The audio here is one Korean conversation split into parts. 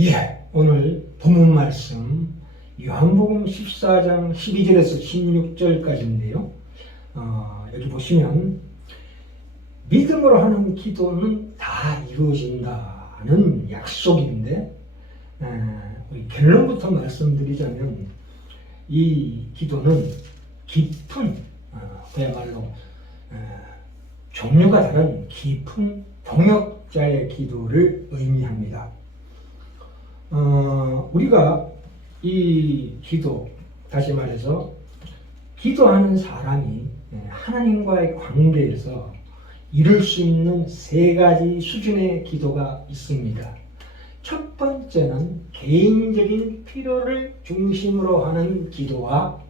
예, 오늘 본문 말씀 요한복음 14장 12절에서 16절까지인데요. 여기 보시면 믿음으로 하는 기도는 다 이루어진다는 약속인데 우리 결론부터 말씀드리자면 이 기도는 깊은 그야말로 종류가 다른 깊은 동역자의 기도를 의미합니다. 우리가 이 기도, 다시 말해서 기도하는 사람이 하나님과의 관계에서 이룰 수 있는 세 가지 수준의 기도가 있습니다. 첫 번째는 개인적인 필요를 중심으로 하는 기도와,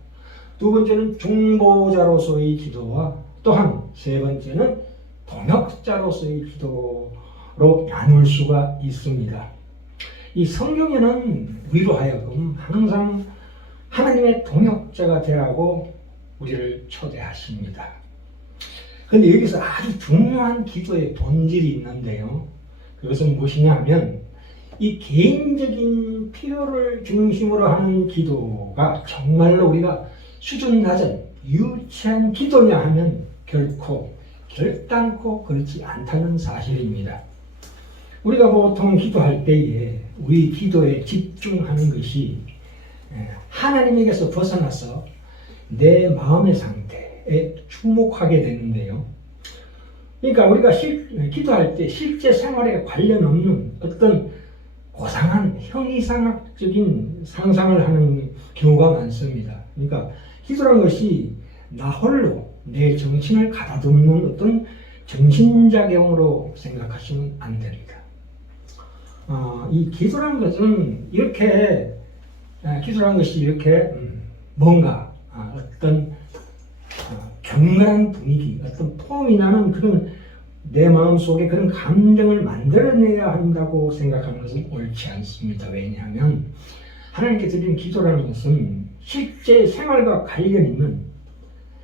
두 번째는 중보자로서의 기도와, 또한 세 번째는 동역자로서의 기도로 나눌 수가 있습니다. 이 성경에는 우리로 하여금 항상 하나님의 동역자가 되라고 우리를 초대하십니다. 그런데 여기서 아주 중요한 기도의 본질이 있는데요. 그것은 무엇이냐 하면 이 개인적인 필요를 중심으로 하는 기도가 정말로 우리가 수준 낮은 유치한 기도냐 하면 결단코 그렇지 않다는 사실입니다. 우리가 보통 기도할 때에 우리 기도에 집중하는 것이 하나님에게서 벗어나서 내 마음의 상태에 주목하게 되는데요. 그러니까 우리가 기도할 때 실제 생활에 관련 없는 어떤 고상한 형이상학적인 상상을 하는 경우가 많습니다. 그러니까 기도란 것이 나 홀로 내 정신을 가다듬는 어떤 정신작용으로 생각하시면 안 됩니다. 이 기도란 것은 기도란 것이 이렇게 뭔가 어떤 경건한 분위기, 어떤 폼이 나는 그런 내 마음속에 그런 감정을 만들어내야 한다고 생각하는 것은 옳지 않습니다. 왜냐하면 하나님께 드리는 기도라는 것은 실제 생활과 관련 있는,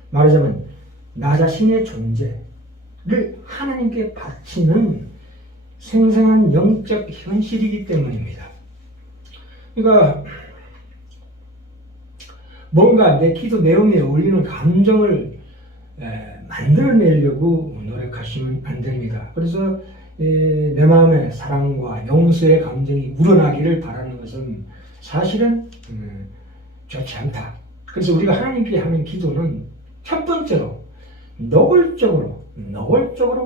말하자면 나 자신의 존재를 하나님께 바치는 생생한 영적 현실이기 때문입니다. 그러니까 뭔가 내 기도 내용에 어울리는 감정을 만들어내려고 노력하시면 안 됩니다. 그래서 내 마음에 사랑과 용서의 감정이 우러나기를 바라는 것은 사실은 좋지 않다. 그래서 우리가 하나님께 하는 기도는 첫 번째로 노골적으로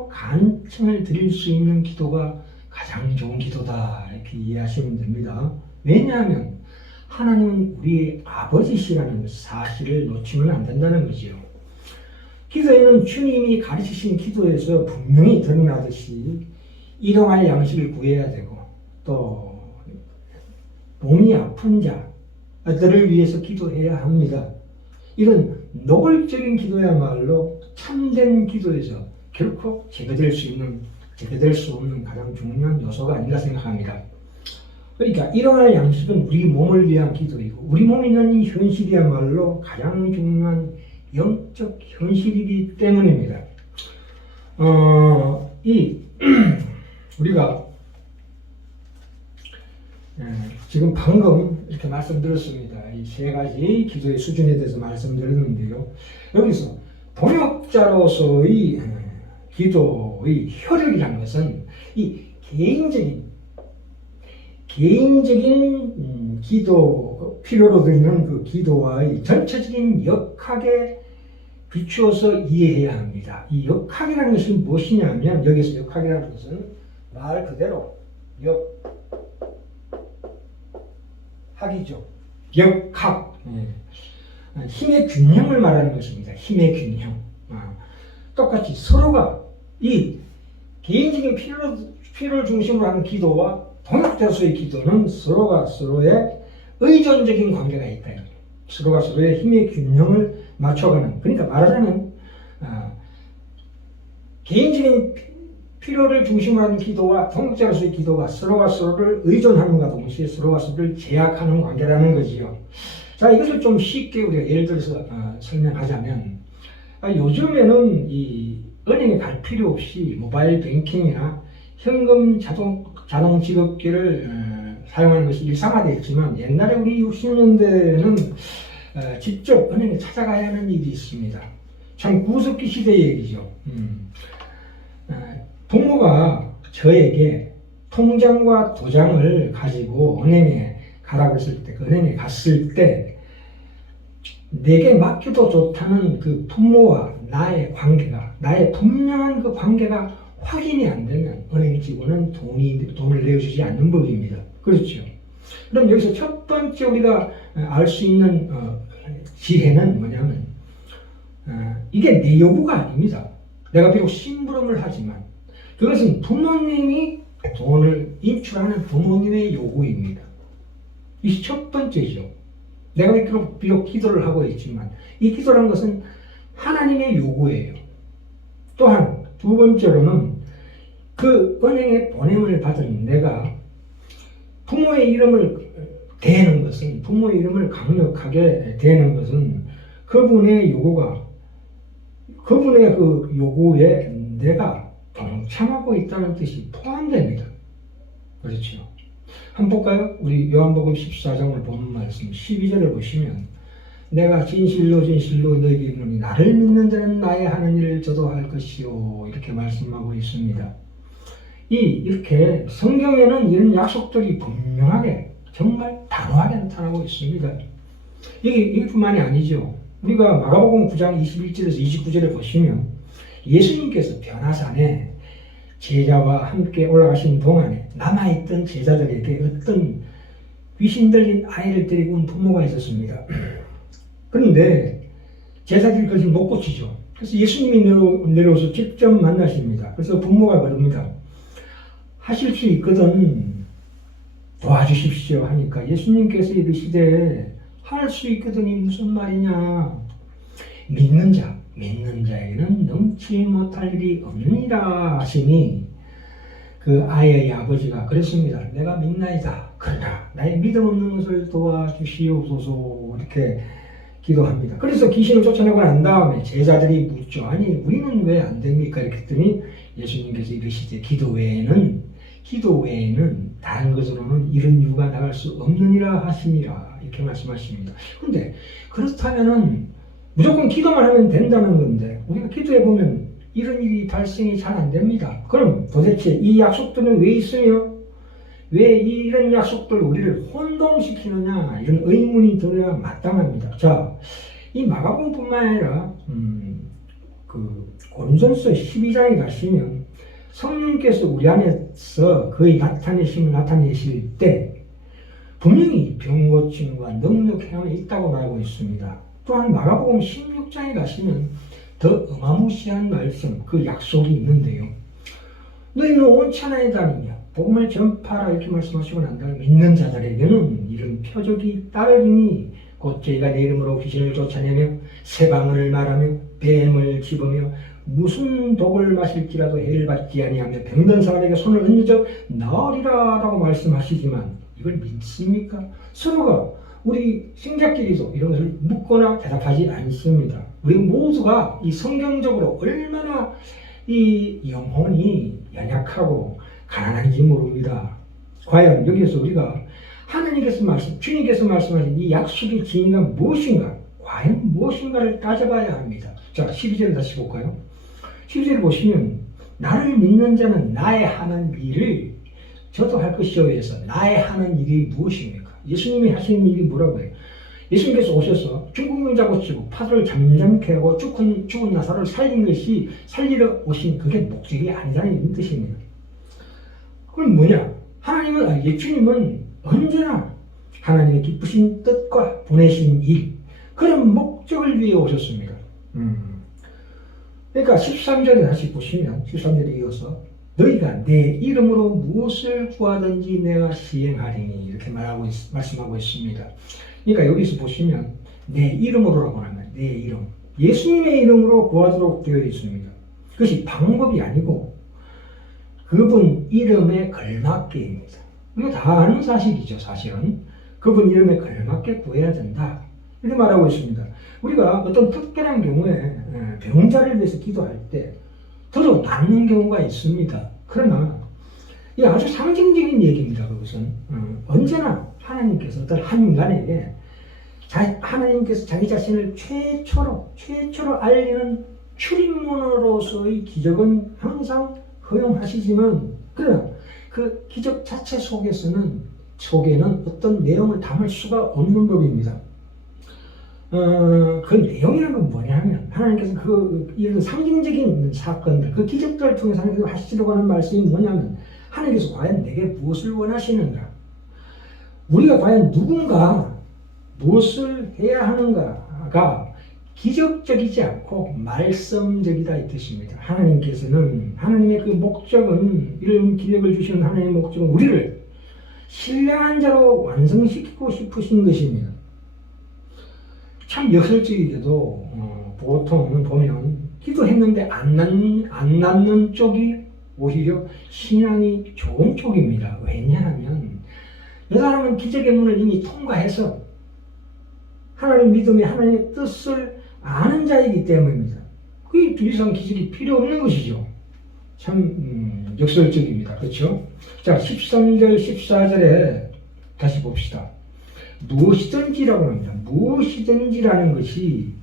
간청을 드릴 수 있는 기도가 가장 좋은 기도다, 이렇게 이해하시면 됩니다. 왜냐하면 하나님은 우리의 아버지시라는 사실을 놓치면 안 된다는 거지요. 기도에는 주님이 가르치신 기도에서 분명히 드러나듯이 일용할 양식을 구해야 되고, 또 몸이 아픈 자들을 위해서 기도해야 합니다. 이런 노골적인 기도야말로 참된 기도에서 결코 제거될 수 없는 가장 중요한 요소가 아닌가 생각합니다. 그러니까 일용할 양식은 우리 몸을 위한 기도이고, 우리 몸이 있는 이 현실이야말로 가장 중요한 영적 현실이기 때문입니다. 우리가 지금 방금 이렇게 말씀드렸습니다. 이 세 가지 기도의 수준에 대해서 말씀드렸는데요. 여기서 동역자로서의 기도의 효력이라는 것은 이 개인적인 기도, 필요로 드리는 그 기도와의 전체적인 역학에 비추어서 이해해야 합니다. 이 역학이라는 것이 무엇이냐면, 여기서 역학이라는 것은 말 그대로 역학이죠. 역학. 힘의 균형을 말하는 것입니다. 힘의 균형. 똑같이 서로가 이 개인적인 필요를 중심으로 하는 기도와 동역자로서의 기도는 서로가 서로의 의존적인 관계가 있다. 서로가 서로의 힘의 균형을 맞춰가는, 그러니까 말하자면 개인적인 필요를 중심으로 하는 기도와 동역자로서의 기도가 서로가 서로를 의존하는과 동시에 서로가 서로를 제약하는 관계라는 거지요. 자, 이것을 좀 쉽게 우리가 예를 들어서 설명하자면, 요즘에는 이 은행에 갈 필요 없이 모바일 뱅킹이나 현금 자동 지급기를 사용하는 것이 일상화되어 있지만 옛날에 우리 60년대에는 직접 은행에 찾아가야 하는 일이 있습니다. 참 구석기 시대의 얘기죠. 부모가 저에게 통장과 도장을 가지고 은행에 가라고 했을 때, 그 은행에 갔을 때 내게 맡겨도 좋다는 그 부모와 나의 관계가, 나의 분명한 그 관계가 확인이 안 되면 은행 직원은 돈을 내어주지 않는 법입니다. 그렇죠. 그럼 여기서 첫 번째 우리가 알 수 있는 지혜는 뭐냐면 이게 내 요구가 아닙니다. 내가 비록 심부름을 하지만 그것은 부모님이 돈을 인출하는 부모님의 요구입니다. 이것이 첫 번째죠. 내가 비록 기도를 하고 있지만 이 기도라는 것은 하나님의 요구예요. 또한 두 번째로는 그 은행에 보냄을 받은 내가 부모의 이름을 대는 것은, 부모의 이름을 강력하게 대는 것은 그분의 요구가, 그분의 그 요구에 내가 동참하고 있다는 뜻이 포함됩니다. 그렇죠. 한번 볼까요? 우리 요한복음 14장을 보는 말씀 12절을 보시면 내가 진실로 진실로 너희에게 이르노니 나를 믿는 자는 나의 하는 일을 저도 할 것이요 이렇게 말씀하고 있습니다. 이렇게 성경에는 이런 약속들이 분명하게 정말 단호하게 나타나고 있습니다. 이뿐만이 아니죠. 우리가 마가복음 9장 21절에서 29절에 보시면 예수님께서 변화산에 제자와 함께 올라가신 동안에 남아있던 제자들에게 어떤 귀신 들린 아이를 데리고 온 부모가 있었습니다. 그런데 제자들이 그것을 못 고치죠. 그래서 예수님이 내려오셔서 직접 만나십니다. 그래서 부모가 그럽니다. 하실 수 있거든 도와주십시오 하니까 예수님께서 이르시되 할 수 있거든이 무슨 말이냐. 믿는 자에게는 넘치 못할 일이 없느니라 하시니 그 아이의 아버지가 그랬습니다. 내가 믿나이다. 그러나 나의 믿음 없는 것을 도와주시옵소서 이렇게 기도합니다. 그래서 귀신을 쫓아내고 난 다음에 제자들이 묻죠. 아니 우리는 왜 안 됩니까? 이렇게 했더니 예수님께서 이르시되 기도 외에는 다른 것으로는 이런 이유가 나갈 수 없느니라 하시니라 이렇게 말씀하십니다. 그런데 그렇다면은 무조건 기도만 하면 된다는 건데 우리가 기도해 보면 이런 일이 발생이 잘 안 됩니다. 그럼 도대체 이 약속들은 왜 있으며 왜 이런 약속들 우리를 혼동시키느냐 이런 의문이 들어야 마땅합니다. 자, 이 마가복음뿐만 아니라 그 고린도전서 12장에 가시면 성령께서 우리 안에서 거의 나타내실 때 분명히 병 고침과 능력 행함이 있다고 말하고 있습니다. 또한 마가복음 16장에 가시면 더 어마무시한 말씀, 그 약속이 있는데요. 너희는 온 천하에 다니며 복음을 전파하라 이렇게 말씀하시고 난 다음에 믿는 자들에게는 이런 표적이 따르리니 곧 저희가 내 이름으로 귀신을 쫓아내며 새 방언을 말하며 뱀을 집으며 무슨 독을 마실지라도 해를 받지 아니하며 병든 사람에게 손을 얹어 나으리라 라고 말씀하시지만 이걸 믿습니까? 서로가 우리 신자끼리도 이런 것을 묻거나 대답하지 않습니다. 우리 모두가 이 성경적으로 얼마나 이 영혼이 연약하고 가난한지 모릅니다. 과연 여기서 우리가 주님께서 말씀하신 이 약속의 진리가 무엇인가? 과연 무엇인가를 따져봐야 합니다. 자, 12절 다시 볼까요? 12절 보시면 나를 믿는 자는 나의 하는 일을 저도 할 것이요 해서 나의 하는 일이 무엇입니까? 예수님이 하시는 일이 뭐라고 해요? 예수님께서 오셔서 중국명자 고치고 파도를 잠잠케 하고 죽은 나사로를 살린 것이 살리러 오신 그게 목적이 아니라는 뜻입니다. 그럼 뭐냐? 주님은 언제나 하나님의 기쁘신 뜻과 보내신 일, 그런 목적을 위해 오셨습니다. 그러니까 13절에 다시 보시면 13절에 이어서 너희가 내 이름으로 무엇을 구하든지 내가 시행하리니 이렇게 말씀하고 있습니다. 그러니까 여기서 보시면 내 이름으로라고 하면 내 이름, 예수님의 이름으로 구하도록 되어 있습니다. 그것이 방법이 아니고 그분 이름에 걸맞게입니다. 우리가 다 아는 사실이죠. 사실은 그분 이름에 걸맞게 구해야 된다 이렇게 말하고 있습니다. 우리가 어떤 특별한 경우에 병자를 위해서 기도할 때 들어 낫는 경우가 있습니다. 그러나 이 아주 상징적인 얘기입니다. 그것은 언제나 하나님께서 어떤 한 인간에게 하나님께서 자기 자신을 최초로 알리는 출입문으로서의 기적은 항상 허용하시지만, 그러나 그 기적 자체 속에는 어떤 내용을 담을 수가 없는 법입니다. 그 내용이라는 건 뭐냐면, 하나님께서 이런 상징적인 사건들, 그 기적들을 통해서 하나님께서 하시려고 하는 말씀이 뭐냐면, 하나님께서 과연 내게 무엇을 원하시는가? 우리가 과연 누군가 무엇을 해야 하는가가 기적적이지 않고 말씀적이다 이 뜻입니다. 하나님의 그 목적은, 이런 기적을 주시는 하나님의 목적은 우리를 신령한 자로 완성시키고 싶으신 것입니다. 참 역설적이게도 보통 보면 기도했는데 안 낫는 쪽이 오히려 신앙이 좋은 쪽입니다. 왜냐하면 이 사람은 기적의 문을 이미 통과해서 하나님 믿음의 하나님의 뜻을 아는 자이기 때문입니다. 그게 더 이상 기적이 필요 없는 것이죠. 참 역설적입니다. 그렇죠? 자, 13절 14절에 다시 봅시다. 무엇이든지라고 합니다. 무엇이든지라는 것이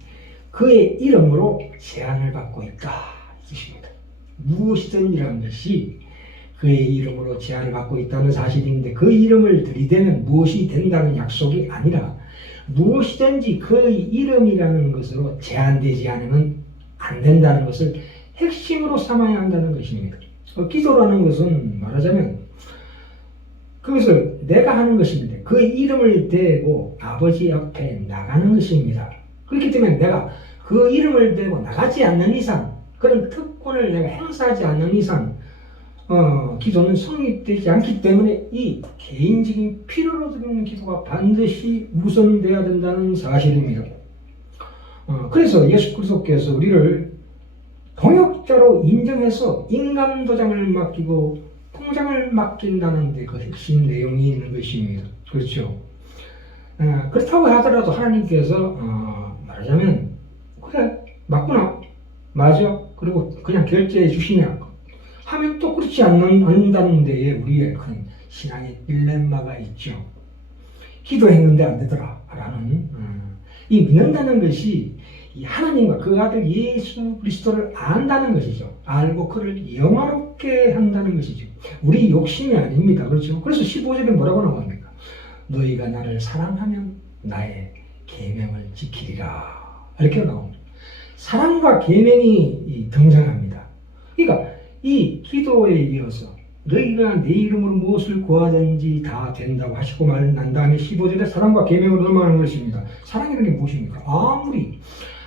그의 이름으로 제한을 받고 있다 이 뜻입니다. 무엇이든지라는 것이 그의 이름으로 제한을 받고 있다는 사실인데, 그 이름을 들이대면 무엇이 된다는 약속이 아니라 무엇이든지 그의 이름이라는 것으로 제한되지 않으면 안 된다는 것을 핵심으로 삼아야 한다는 것입니다. 기도라는 것은 말하자면 그것을 내가 하는 것인데 그 이름을 대고 아버지 앞에 나가는 것입니다. 그렇기 때문에 내가 그 이름을 대고 나가지 않는 이상, 그런 특권을 내가 행사하지 않는 이상 기도는 성립되지 않기 때문에 이 개인적인 필요로 드리는 기도가 반드시 우선돼야 된다는 사실입니다. 그래서 예수 그리스도께서 우리를 동역자로 인정해서 인감도장을 맡기고 통장을 맡긴다는 데 그 핵심 내용이 있는 것입니다. 그렇죠? 그렇다고 하더라도 하나님께서 말하자면 그래 맞구나 맞아 그리고 그냥 결제해 주시냐 하면 또 그렇지 않는다는 데에 우리의 큰 신앙의 딜레마가 있죠. 기도했는데 안 되더라 라는 이 믿는다는 것이 이 하나님과 그 아들 예수 그리스도를 안다는 것이죠. 알고 그를 영화롭게 한다는 것이죠. 우리 욕심이 아닙니다. 그렇죠? 그래서 15절에 뭐라고 나옵니까? 너희가 나를 사랑하면 나의 계명을 지키리라 이렇게 나옵니다. 사랑과 계명이 등장합니다. 그러니까 이 기도에 이어서 너희가 내 이름으로 무엇을 구하든지 다 된다고 하시고 난 다음에 15절에 사랑과 계명으로 넘어가는 것입니다. 사랑이라는 게 무엇입니까?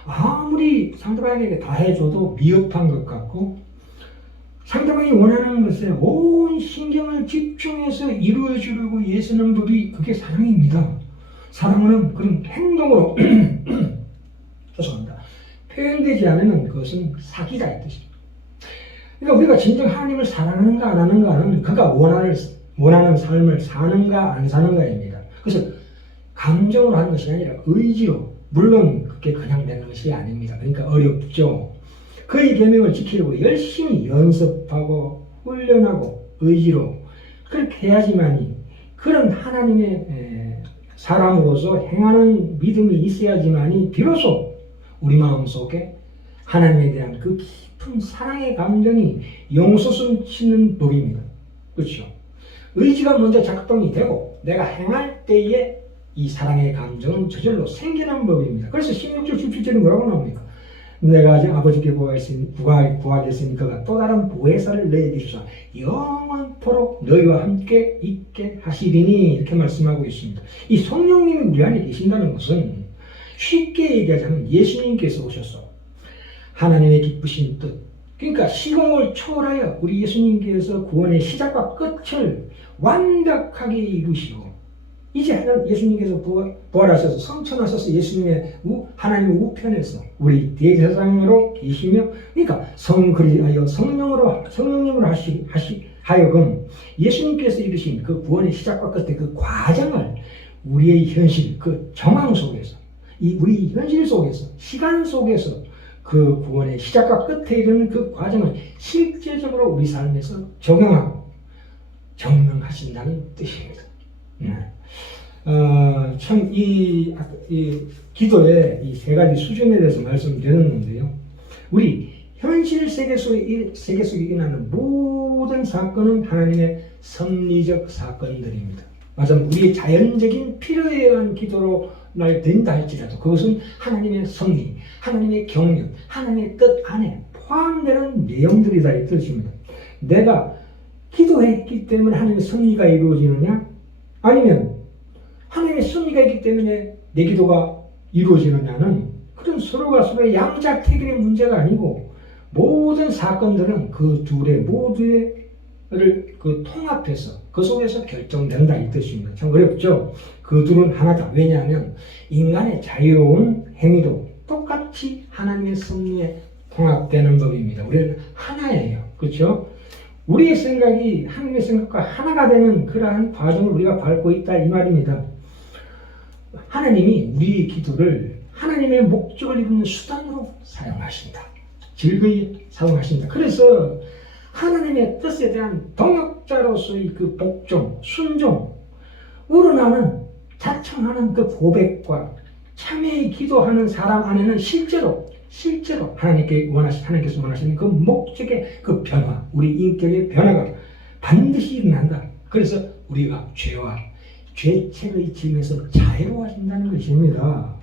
아무리 상대방에게 다 해줘도 미흡한 것 같고 상대방이 원하는 것에 온 신경을 집중해서 이루어주려고 애쓰는 법이 그게 사랑입니다. 사랑은 그런 행동으로 죄송합니다. 표현되지 않으면 그것은 사기다 이 뜻입니다. 그러니까 우리가 진정 하나님을 사랑하는가 안 하는가는 그가 원하는 삶을 사는가 안 사는가입니다. 그래서 감정으로 하는 것이 아니라 의지로, 물론 그게 그냥 되는 것이 아닙니다. 그러니까 어렵죠. 그의 계명을 지키려고 열심히 연습하고 훈련하고 의지로 그렇게 해야지만이 그런 하나님의 사람으로서 행하는 믿음이 있어야지만이 비로소 우리 마음속에 하나님에 대한 그 깊은 사랑의 감정이 용솟음 치는 법입니다. 그렇죠? 의지가 먼저 작동이 되고 내가 행할 때에 이 사랑의 감정은 저절로 생기는 법입니다. 그래서 16절 17절에 뭐라고 나옵니까? 내가 아직 아버지께 구하겠으니 그가 또 다른 보혜사를 너희에게 주사 영원토록 너희와 함께 있게 하시리니 이렇게 말씀하고 있습니다. 이 성령님이 우리 안에 계신다는 것은 쉽게 얘기하자면 예수님께서 오셔서 하나님의 기쁘신 뜻, 그러니까 시공을 초월하여 우리 예수님께서 구원의 시작과 끝을 완벽하게 이루시고 이제 예수님께서 부활하셔서 성천하셔서 예수님의 하나님의 우편에서 우리 대제사장으로 계시며, 그러니까 성령님으로 하여금 예수님께서 이루신 그 구원의 시작과 끝의 그 과정을 우리의 현실, 그 정황 속에서, 우리 현실 속에서, 시간 속에서 그 구원의 시작과 끝에 이르는 그 과정을 실제적으로 우리 삶에서 적용하고 경영하신다는 뜻입니다. 참 이 기도의 이 세 가지 수준에 대해서 말씀드렸는데요. 우리 현실 세계 속에 일어나는 모든 사건은 하나님의 섭리적 사건들입니다. 맞아, 우리의 자연적인 필요에 의한 기도로 날 된다 할지라도 그것은 하나님의 섭리, 하나님의 경륜, 하나님의 뜻 안에 포함되는 내용들이다 이 뜻입니다. 내가 기도했기 때문에 하나님의 섭리가 이루어지느냐? 아니면 하나님의 섭리가 있기 때문에 내 기도가 이루어지느냐는 그런 서로가 서로의 양자택일의 문제가 아니고 모든 사건들은 그 둘의 모두를 통합해서 그 속에서 결정된다 이 뜻입니다. 참 어렵죠? 그 둘은 하나다. 왜냐하면 인간의 자유로운 행위도 똑같이 하나님의 섭리에 통합되는 법입니다. 우리는 하나예요. 그렇죠? 우리의 생각이 하나님의 생각과 하나가 되는 그러한 과정을 우리가 밟고 있다 이 말입니다. 하나님이 우리의 기도를 하나님의 목적을 이루는 수단으로 사용하신다. 즐거이 사용하신다. 그래서 하나님의 뜻에 대한 동역자로서의 그 복종, 순종, 우러나는 자청하는 그 고백과 참회의 기도하는 사람 안에는 실제로 하나님께서 원하시는 그 목적의 그 변화, 우리 인격의 변화가 반드시 일어난다. 그래서 우리가 죄와 죄책의 짐에서 자유로워진다는 것입니다.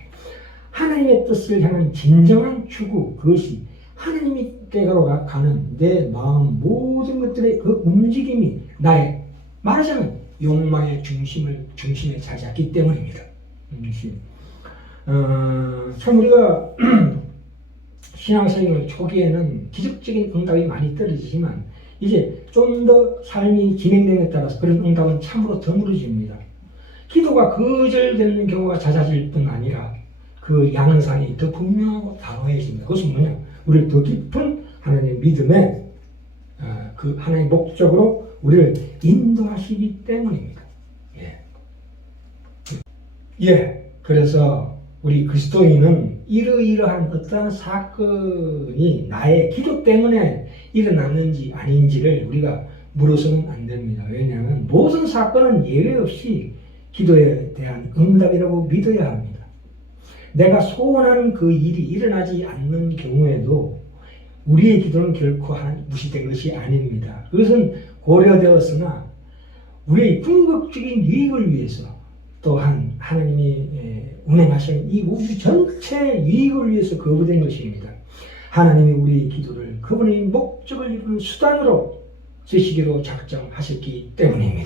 하나님의 뜻을 향한 진정한 추구, 그것이 하나님께로 가는 내 마음 모든 것들의 그 움직임이 나의 말하자면 욕망의 중심에 차지했기 때문입니다. 참 우리가 신앙생활 초기에는 기적적인 응답이 많이 떨어지지만 이제 좀 더 삶이 진행됨에 따라서 그런 응답은 참으로 드물어집니다. 기도가 거절되는 경우가 잦아질 뿐 아니라 그 양상이 더 분명하고 단호해집니다. 그것은 뭐냐? 우리를 더 깊은 하나님의 믿음에 그 하나님의 목적으로 우리를 인도하시기 때문입니다. 그래서 우리 그리스도인은 이러이러한 어떠한 사건이 나의 기도 때문에 일어났는지 아닌지를 우리가 물어서는 안 됩니다. 왜냐하면 모든 사건은 예외 없이 기도에 대한 응답이라고 믿어야 합니다. 내가 소원하는 그 일이 일어나지 않는 경우에도 우리의 기도는 결코 무시된 것이 아닙니다. 그것은 고려되었으나 우리의 궁극적인 유익을 위해서 또한 하나님이 운행하시는 이 우주 전체 유익을 위해서 거부된 것입니다. 하나님이 우리의 기도를 그분의 목적을 이루는 수단으로 쓰시기로 작정하셨기 때문입니다.